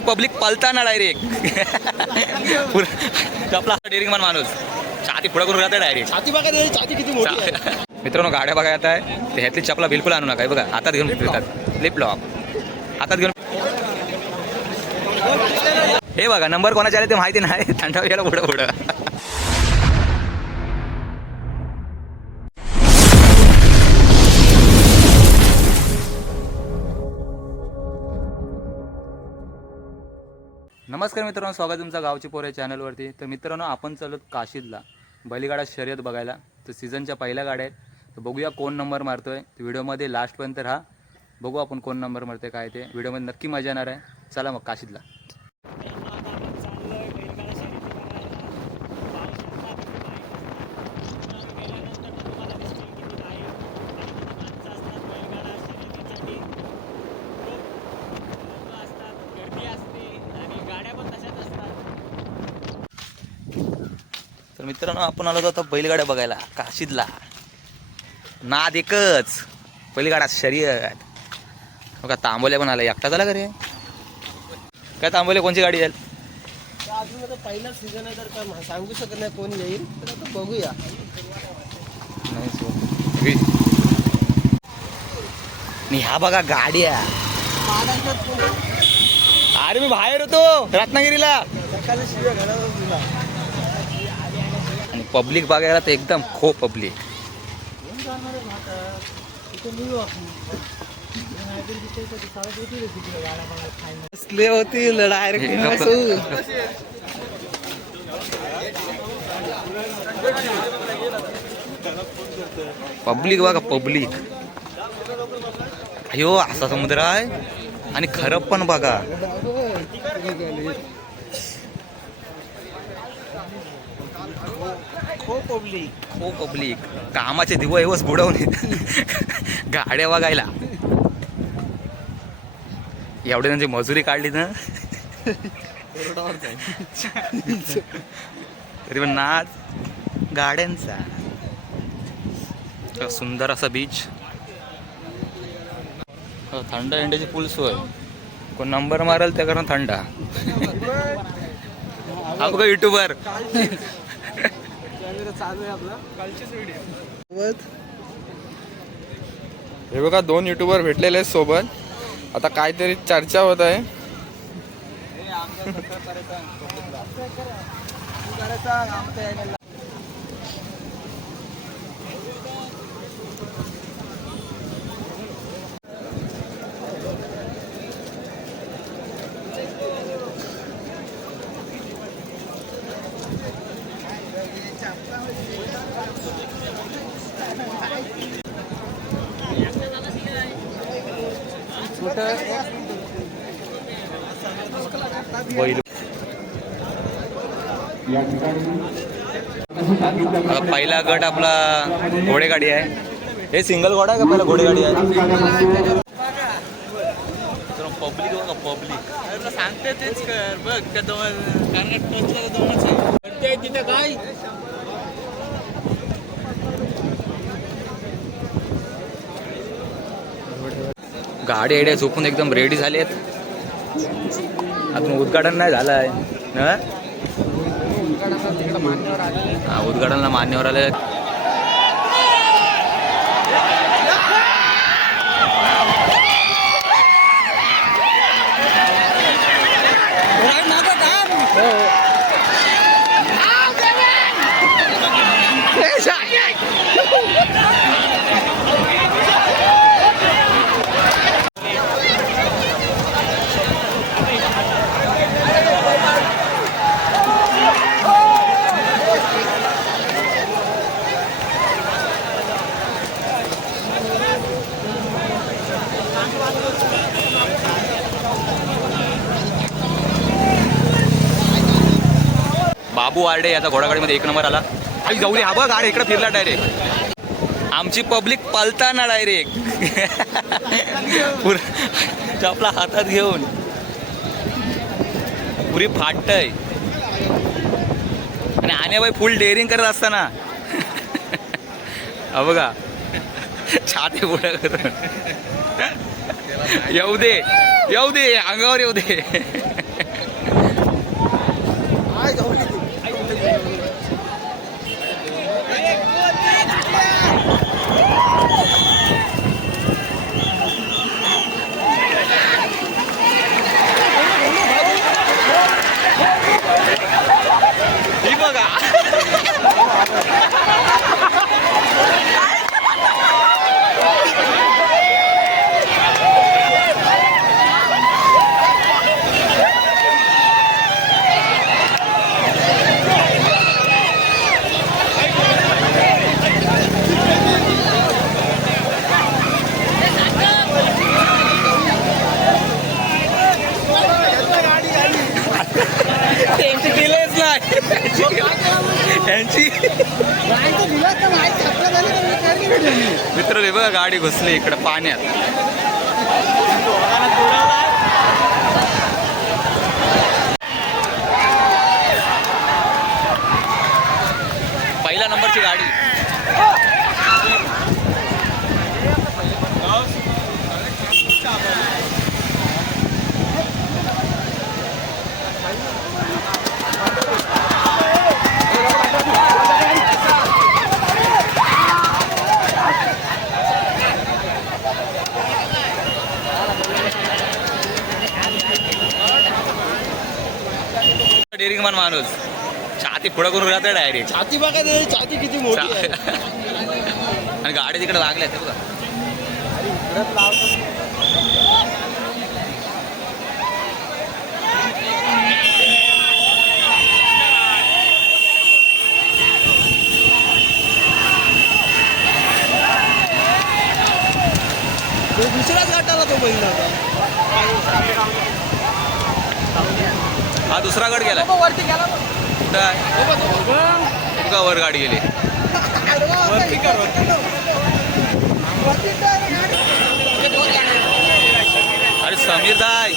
आमची पब्लिक पलताना डायरेक्ट. आपला डेअरिंग मन माणूस. छाती पुढे करून राहते डायरेक्ट. छाती बघा छाती किती मोठी मित्रांनो गाड्या बघा येत आहे ते ह्यातली चपला बिलकुल आणू नका. बघा हातात घेऊन फिरतात. लिप लॉक हातात घेऊन हे बघा नंबर कोणाचे आले ते माहिती नाही. थंडा गेला पुढं पुढं. नमस्कार मित्रांनो स्वागत तुमचा गावची पोर चॅनलवरती. तर मित्रांनो आपण चलत काशीदला. बैलगाडा शर्यत बघायला. तर सीझनच्या पहिल्या गाड्या आहेत. तर बघूया कोण नंबर मारतोय. तर व्हिडिओमध्ये लास्टपर्यंत राहा. बघू आपण कोण नंबर मारतोय काय ते. व्हिडिओमध्ये नक्की मजा येणार आहे. चला मग काशीदला. मित्रांनो आपण आलो होतो आता बैलगाड्या बघायला काशीदला नाद एकच. बैलगाडा शर्यत. बघा तांबोल्या पण आला एकटा झाला का रे? काय तांबोले कोणची गाडी तर अजून आता पहिला सीझन आहे तर काय सांगू शकत नाही कोण येईल तर आता बघूया. नाही आणि ह्या बघा गाड्या. अरे मी बाहेर होतो रत्नागिरीला. सकाळी शिव्या घालावं तुला. आणि पब्लिक बघायला तर एकदम खो पब्लिक. होतील डायरेक्ट. पब्लिक बघा पब्लिक. अयो असा समुद्र आहे. आणि खरं पण बघा. खूप पब्लिक हो पब्लिक कामाचे दिवस दिवस बुडवणे गाड्या बघायला एवढे त्यांची मजुरी काढली ना. तरी पण नाच गाड्यांचा. सुंदर असा बीच हो, थंड अंड्याची फुल सोय. कोण नंबर मारल त्या कारण थंड. हा बघा युट्यूबर चालू आहे आपला. कालचीच व्हिडिओ हे बघा दोन युट्यूबर भेटलेले आहेत सोबत. आता काहीतरी चर्चा होत आहे. बैल. पहिला गट आपला घोडेगाडी आहे. हे सिंगल घोडा आहे का पहिला घोडेगाडी आहे? पब्लिक बघा पब्लिक सांगते तेच कर. बघ त्या दोन कारण टचला दोनच आहे. तिथे काय? गाडी एड्या झोपून एकदम रेडी झालेत. अजून उद्घाटन नाही झालं आहे हा उद्घाटनला मान्यवर आले. बाबू आरडे याचा घोडागाडीमध्ये एक नंबर आला. आई जाऊ दे हा बघ गाडी इकडे फिरला डायरेक्ट आमची पब्लिक पलताना डायरेक्ट आपला हातात घेऊन. पुरी फाटतय. आणि आण्याबाई फुल डेअरिंग करत असताना. हा बघा. छाती पुढं करून. येऊ दे येऊ दे अंगावर येऊ दे ही बघा त्यांची केलंच नाही त्यांची मित्र रे बघा गाडी घुसली इकडे पाण्यात पहिल्या नंबरची गाडी डेअरिंग मन माणूस. छाती पुढं करून राहते डायरेक्ट छाती बघा ते छाती किती मोठी आहे. आणि गाडी तिकडे लागल्या ते बघा. दुसऱ्याच गटाला तो बैल हा दुसरा गड गेला वरती. कुठं आहे? वर गाडी गेली. अरे समीर दाय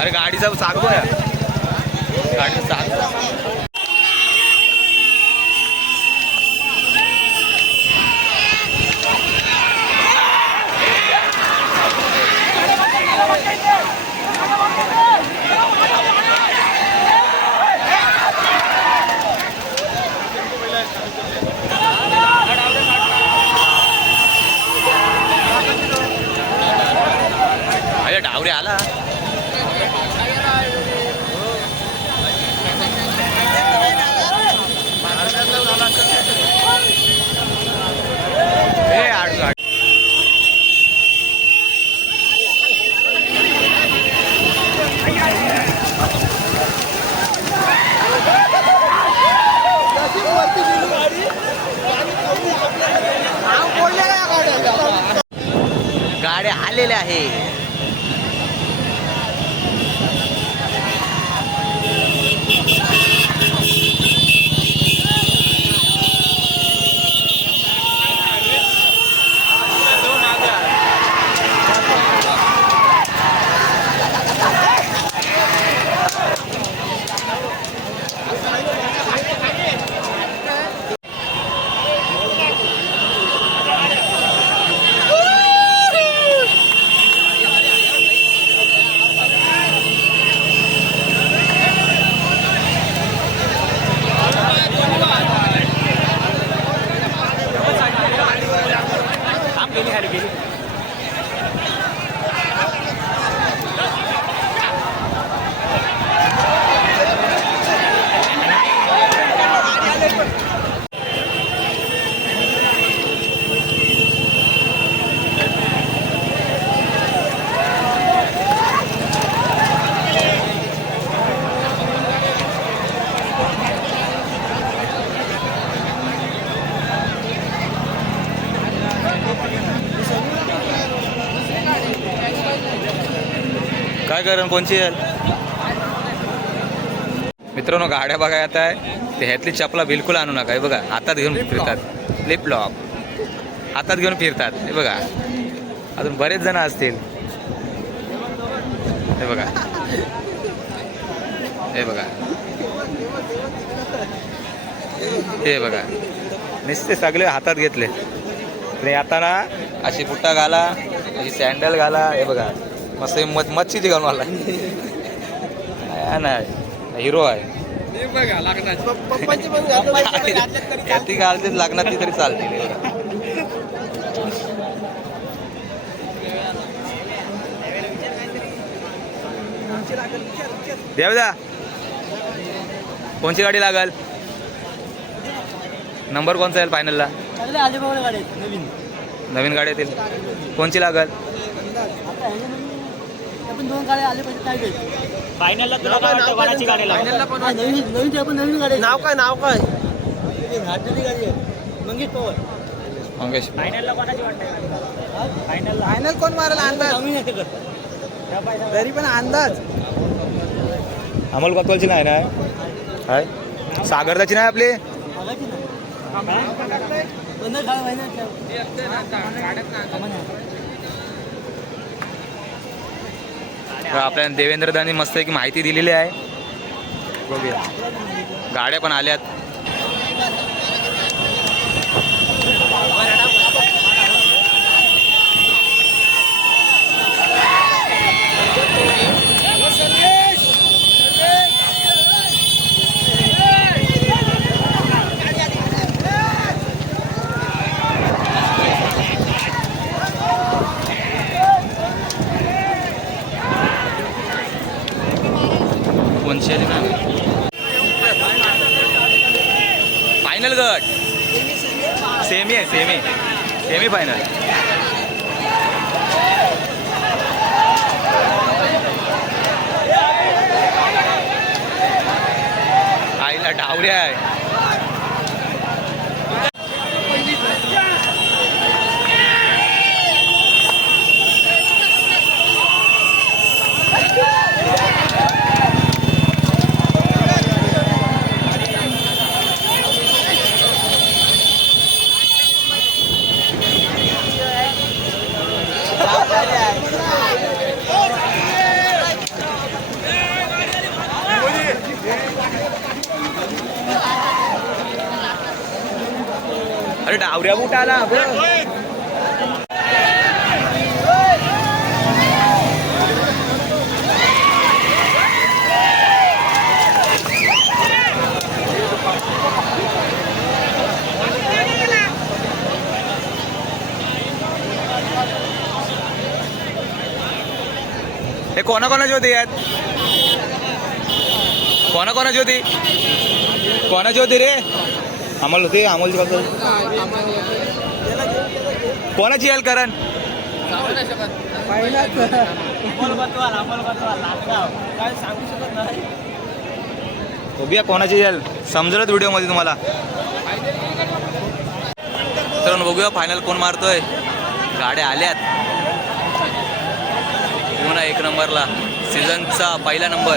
अरे गाडीचा चाक बघा गाडीचा चाक अरे काय करण कोणची आहे? मित्रांनो गाड्या बघा आता आहे ते ह्यातली चपला बिलकुल आणू नका. हे बघा हातात घेऊन फिरतात. लिप लॉक हातात घेऊन फिरतात. हे बघा. अजून बरेच जण असतील. हे बघा. हे बघा. हे बघा. नुसते सगळे हातात घेतले. आणि आता ना अशी बुट्टा घाला अशी सँडल घाला हे बघा. मस्त मत मच्छीची घालून आला हा ना हिरो आहे. ती घालते लागणार ती तरी चालते देवदा कोणची गाडी लागल? नंबर कोणचा येईल फायनलला नवीन. नवीन गाडी येतील. कोणची लागल? आपण दोन गाड्या आले पाहिजे काय फायनलला तुला काय वाटतं कोणाची गाडी लागेल. नवीन नवीन ते आपण नवीन गाडी नाव काय नाव काय? घाटलेली गाडी आहे. मंगेश पवार. मंगेश फायनलला कोणाची वाटतं फायनलला फायनल कोण मारायला अंदाज? नवीन आहे. तिकड तरी पण अंदाज. अमोल कोतवालची नाही ना? हाय. सागरदाची नाही आपली? बंद महिन्यात तर आपल्याला देवेंद्र दानी मस्त एक माहिती दिलेली आहे. बघूया. गाड्या पण आल्यात. やばい、अरे डावऱ्या बुट आला हे कोणा कोणाची होती यात कोणा कोणाची होती कोणाची होती रे आम्हाला होते अमोलची कोणाची याल करण? उभ्या बघूया कोणाची याल? समजलंच व्हिडिओमध्ये तुम्हाला. तर बघूया फायनल कोण मारतोय. गाड्या आल्यात. पुन्हा एक नंबरला. सीझनचा पहिला नंबर.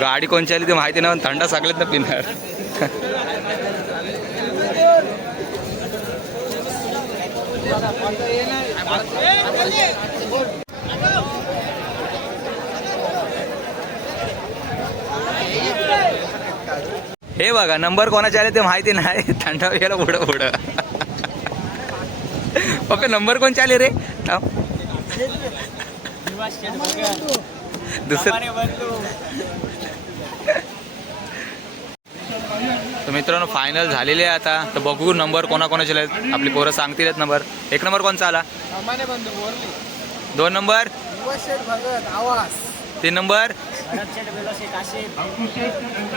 गाडी कोणची आली ते माहिती नाही पण थंड सगळ्यात ना पिणार. हे बघा नंबर कोणाचे आले ते माहिती नाही. थंडा गेला पुढं पुढं. पप्पा नंबर कोणचे आले रे? दुसरं? मित्रांनो फायनल झालेले आहे आता. तर बघू नंबर कोणाकोणाचे आपली पोरं सांगतील नंबर. एक नंबर कोणचा आला? दोन नंबर. तीन नंबर.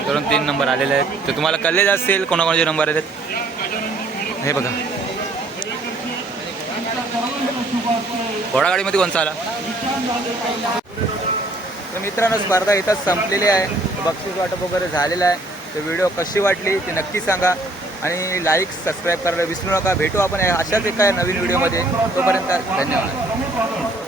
करून तीन नंबर आलेले आहेत. तर तुम्हाला कळलेच असतील कोणाकोणाचे नंबर आहेत हे बघा. घोडागाडीमध्ये कोणचा आला? तर मित्रांनो स्पर्धा इथंच संपलेली आहे. बक्षीस वाटप वगैरे झालेलं आहे. तर व्हिडिओ कशी वाटली ते नक्की सांगा. आणि लाईक सबस्क्राईब करायला विसरू नका. भेटू आपण अशाच एका नवीन व्हिडिओमध्ये. तोपर्यंत धन्यवाद.